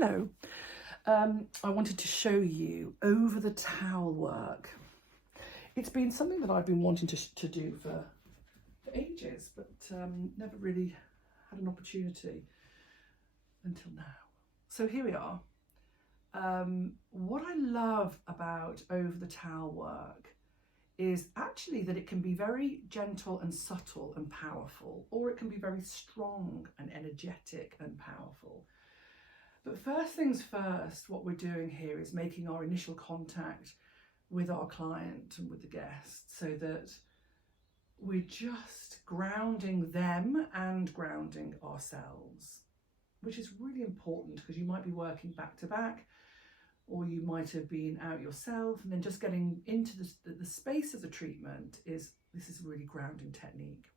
Hello. I wanted to show you over the towel work. It's been something that I've been wanting to do for ages, but never really had an opportunity until now. So here we are. What I love about over the towel work is actually that it can be very gentle and subtle and powerful, or it can be very strong and energetic and powerful. But first things first, what we're doing here is making our initial contact with our client and with the guest so that we're just grounding them and grounding ourselves, which is really important because you might be working back to back, or you might have been out yourself, and then just getting into the space of the treatment this is a really grounding technique.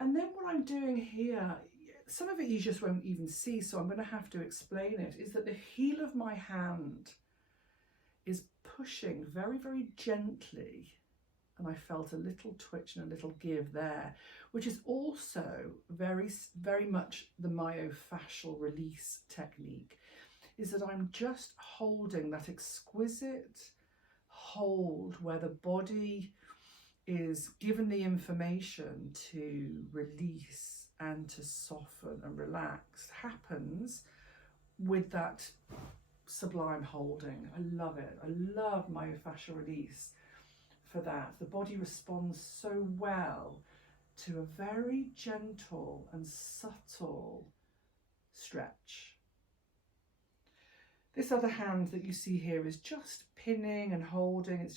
And then what I'm doing here, some of it you just won't even see, so I'm going to have to explain it, is that the heel of my hand is pushing very, very gently, and I felt a little twitch and a little give there, which is also very, very much the myofascial release technique, is that I'm just holding that exquisite hold where the body is given the information to release and to soften and relax. It happens with that sublime holding. I love it. I love myofascial release for that. The body responds so well to a very gentle and subtle stretch. This other hand that you see here is just pinning and holding.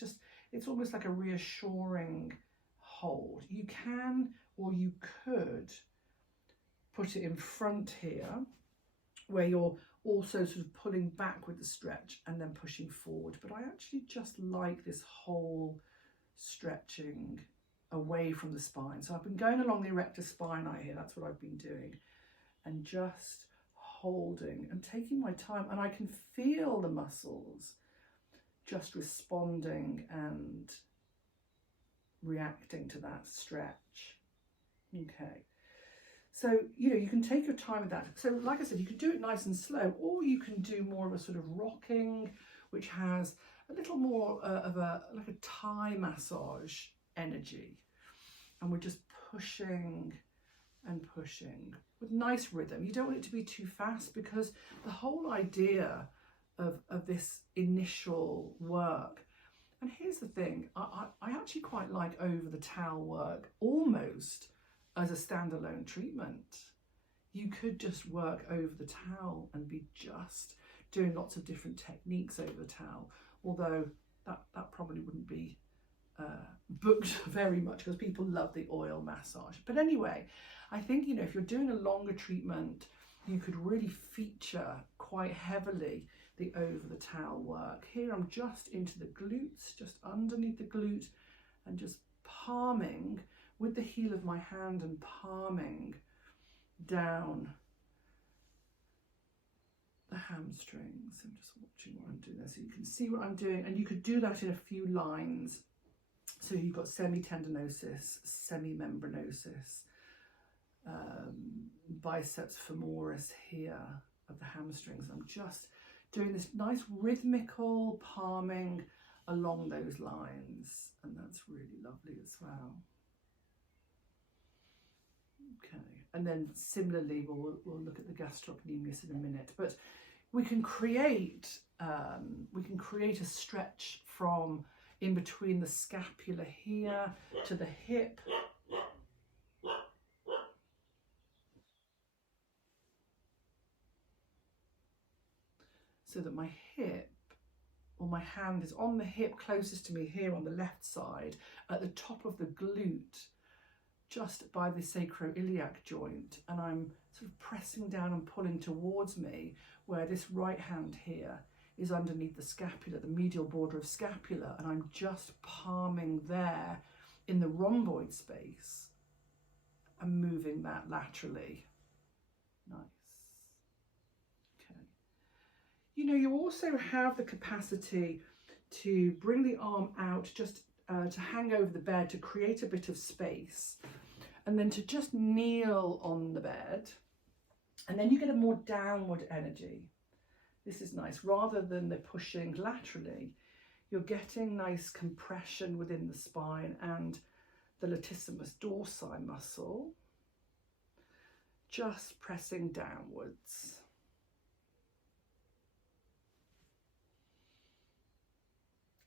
It's almost like a reassuring hold. You can, or you could, put it in front here where you're also sort of pulling back with the stretch and then pushing forward. But I actually just like this whole stretching away from the spine. So I've been going along the erector spinae here. That's what I've been doing. And just holding and taking my time, and I can feel the muscles just responding and reacting to that stretch. Okay, so you can take your time with that. So like I said, you can do it nice and slow, or you can do more of a sort of rocking, which has a little more of a like a Thai massage energy, and we're just pushing and pushing with nice rhythm. You don't want it to be too fast, because the whole idea of this initial work, and here's the thing, I actually quite like over the towel work almost as a standalone treatment. You could just work over the towel and be just doing lots of different techniques over the towel, although that probably wouldn't be booked very much because people love the oil massage. But anyway, I think if you're doing a longer treatment, you could really feature quite heavily the over the towel work. Here I'm just into the glutes, just underneath the glute, and just palming with the heel of my hand and palming down the hamstrings. I'm just watching what I'm doing there so you can see what I'm doing, and you could do that in a few lines. So you've got semitendinosus, semimembranosus, biceps femoris here of the hamstrings. I'm just doing this nice rhythmical palming along those lines, and that's really lovely as well. Okay, and then similarly we'll look at the gastrocnemius in a minute, but we can create a stretch from in between the scapula here to the hip, so that my hip, or my hand, is on the hip closest to me here on the left side at the top of the glute, just by the sacroiliac joint, and I'm sort of pressing down and pulling towards me, where this right hand here is underneath the scapula, the medial border of scapula, and I'm just palming there in the rhomboid space and moving that laterally. Nice. Okay. You also have the capacity to bring the arm out just to hang over the bed to create a bit of space, and then to just kneel on the bed, and then you get a more downward energy. This is nice. Rather than the pushing laterally, you're getting nice compression within the spine and the latissimus dorsi muscle, just pressing downwards.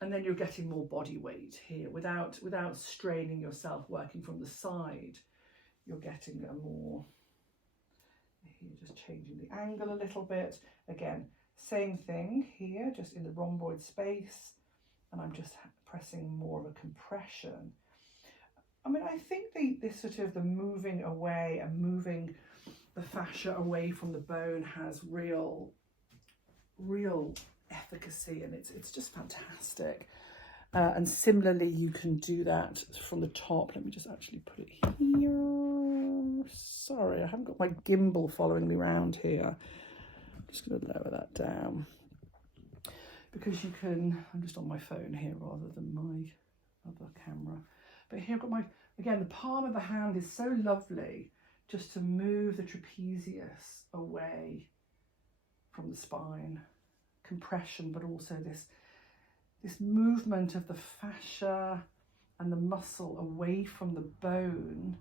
And then you're getting more body weight here without straining yourself working from the side. You're getting a more, here, just changing the angle a little bit. Again, same thing here, just in the rhomboid space. And I'm just pressing more of a compression. I mean, I think this sort of the moving away and moving the fascia away from the bone has real efficacy, and it's just fantastic. And similarly, you can do that from the top. Let me just actually put it here. Sorry, I haven't got my gimbal following me around here. I'm just going to lower that down because you can, I'm just on my phone here rather than my other camera. But here I've got again, the palm of the hand is so lovely just to move the trapezius away from the spine. Compression, but also this movement of the fascia and the muscle away from the bone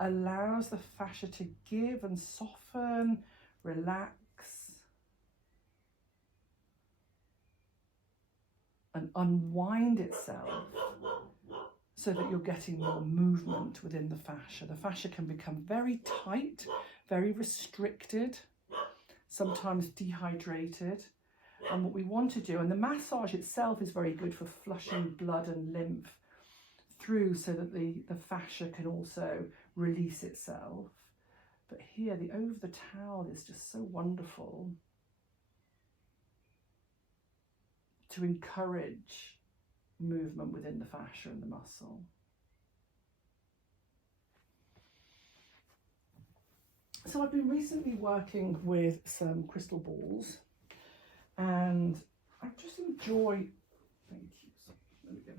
allows the fascia to give and soften, relax, and unwind itself so that you're getting more movement within the fascia. The fascia can become very tight, very restricted, sometimes dehydrated. And what we want to do, and the massage itself is very good for flushing blood and lymph through so that the fascia can also release itself. But here, the over the towel is just so wonderful to encourage movement within the fascia and the muscle. So I've been recently working with some crystal balls, and I just enjoy, thank you, there we go.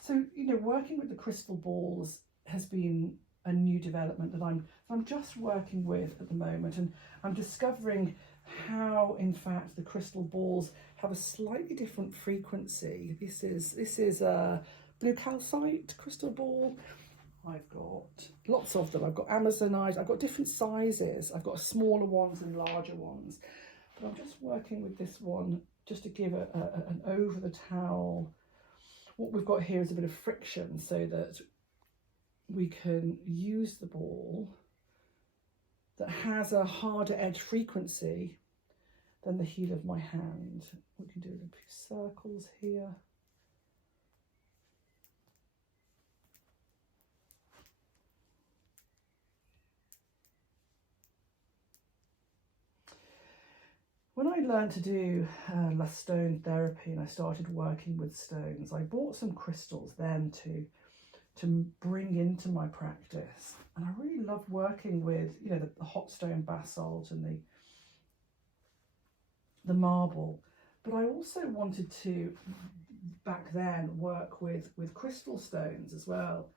So, you know, working with the crystal balls has been a new development that I'm just working with at the moment, and I'm discovering how, in fact, the crystal balls have a slightly different frequency. This is a blue calcite crystal ball. I've got lots of them. I've got Amazonite. I've got different sizes. I've got smaller ones and larger ones. But I'm just working with this one just to give an over the towel. What we've got here is a bit of friction so that we can use the ball that has a harder edge frequency than the heel of my hand. We can do a few circles here. When I learned to do stone therapy and I started working with stones, I bought some crystals then to bring into my practice. And I really love working with, you know, the hot stone basalt and the marble. But I also wanted to, back then, work with crystal stones as well.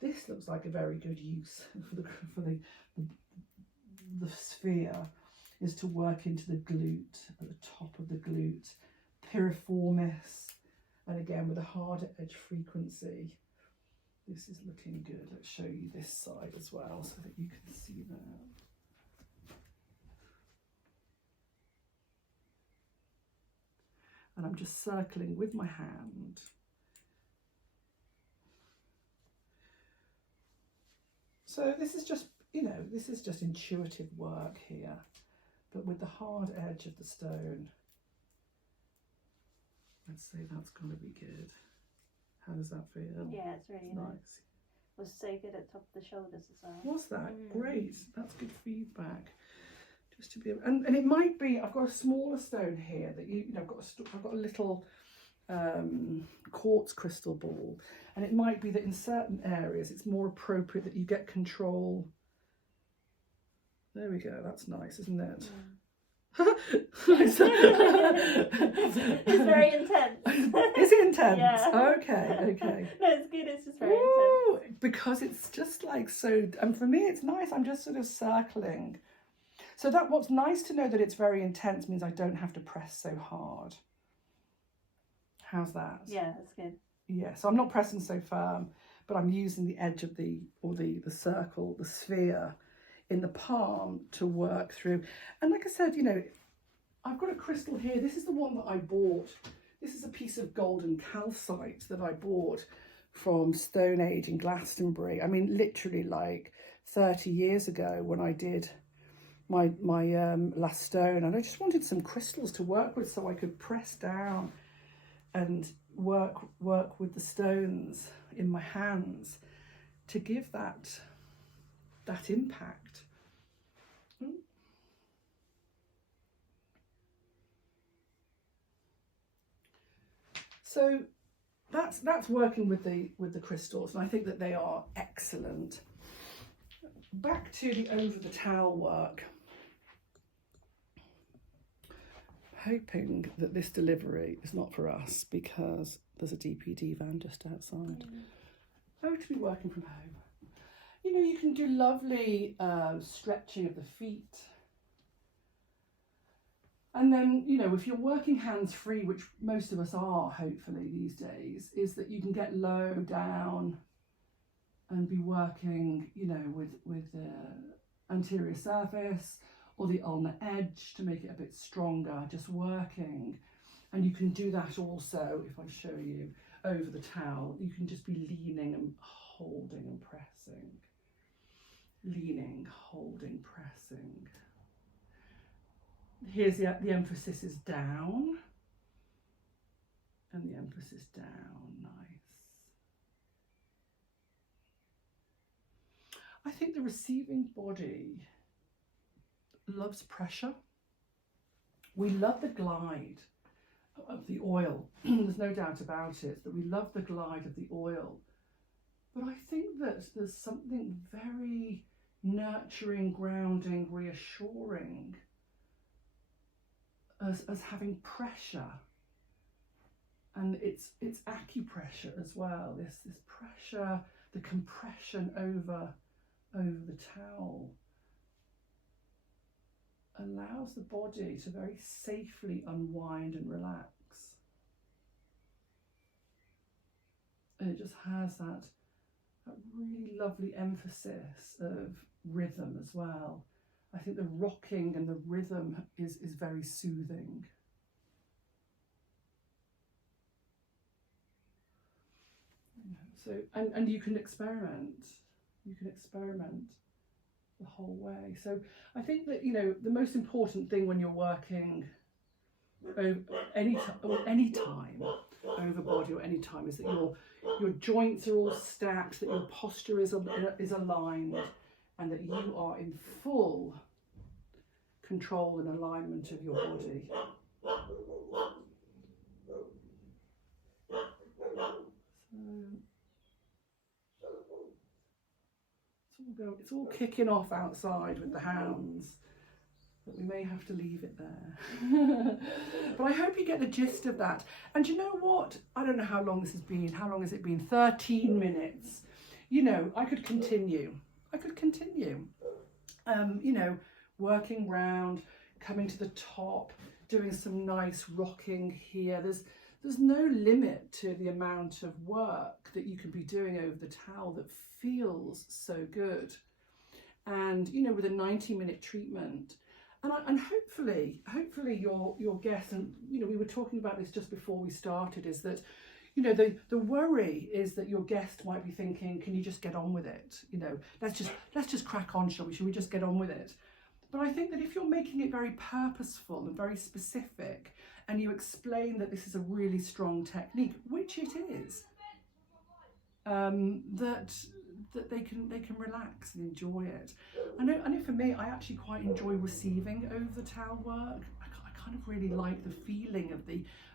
This looks like a very good use for the sphere, is to work into the glute, at the top of the glute, piriformis, and again with a harder edge frequency. This is looking good. Let's show you this side as well so that you can see that. And I'm just circling with my hand. So this is just, you know, this is just intuitive work here, but with the hard edge of the stone. Let's say that's going to be good. How does that feel? Yeah, it's really nice. It was so good at top of the shoulders as well. Was that? Great. That's good feedback. Just to be able, and it might be, I've got a smaller stone here that you know, I've got a little quartz crystal ball, and it might be that in certain areas it's more appropriate that you get control. There we go. That's nice, isn't it? Yeah. It's very intense. Is it intense? Yeah. Okay. No, it's good. It's just very intense. Because it's just like so, and for me it's nice. I'm just sort of circling. So that what's nice to know that it's very intense means I don't have to press so hard. How's that? Yeah, that's good. Yeah, so I'm not pressing so firm, but I'm using the edge of the circle, the sphere in the palm to work through. And like I said, you know, I've got a crystal here. This is the one that I bought. This is a piece of golden calcite that I bought from Stone Age in Glastonbury. I mean, literally like 30 years ago when I did my last stone, and I just wanted some crystals to work with so I could press down and work with the stones in my hands to give that impact. So that's working with the crystals, and I think that they are excellent. Back to the over the towel work. Hoping that this delivery is not for us because there's a DPD van just outside. Oh, to be working from home. You know, you can do lovely stretching of the feet. And then, you know, if you're working hands-free, which most of us are, hopefully, these days, is that you can get low down and be working, you know, with the anterior surface or the ulnar edge to make it a bit stronger, just working. And you can do that also, if I show you, over the towel. You can just be leaning and holding and pressing. Leaning, holding, pressing. Here's the emphasis is down. And the emphasis down, nice. I think the receiving body loves pressure. We love the glide of the oil. There's no doubt about it that we love the glide of the oil. But I think that there's something very nurturing, grounding, reassuring as having pressure. And it's acupressure as well. This pressure, the compression over the towel allows the body to very safely unwind and relax. And it just has that really lovely emphasis of rhythm as well. I think the rocking and the rhythm is very soothing. So, and you can experiment. You can experiment the whole way. So I think that, you know, the most important thing when you're working any time over body or any time is that your joints are all stacked, that your posture is aligned, and that you are in full control and alignment of your body. So it's all kicking off outside with the hounds, but we may have to leave it there. But I hope you get the gist of that. And you know what? I don't know how long this has been. How long has it been? 13 minutes. You know, I could continue. You know, working round, coming to the top, doing some nice rocking here. There's no limit to the amount of work that you can be doing over the towel that feels so good. And, you know, with a 90-minute treatment, and hopefully your guest, and, you know, we were talking about this just before we started, is that, you know, the worry is that your guest might be thinking, can you just get on with it? You know, let's just crack on, shall we? Should we just get on with it? But I think that if you're making it very purposeful and very specific, and you explain that this is a really strong technique, which it is, that they can relax and enjoy it. I know for me, I actually quite enjoy receiving over the towel work. I kind of really like the feeling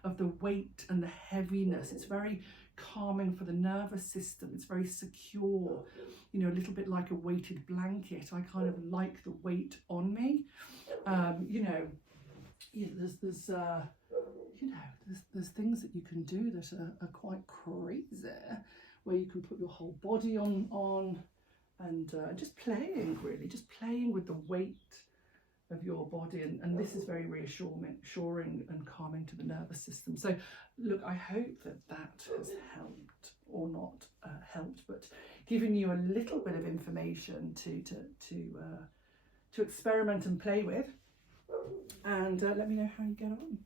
of the weight and the heaviness. It's very calming for the nervous system. It's very secure, you know, a little bit like a weighted blanket. I kind of like the weight on me. You know, there's things that you can do that are quite crazy, where you can put your whole body on and just playing with the weight of your body, and this is very reassuring and calming to the nervous system. So look, I hope that has helped, or not helped, but given you a little bit of information to experiment and play with, and let me know how you get on.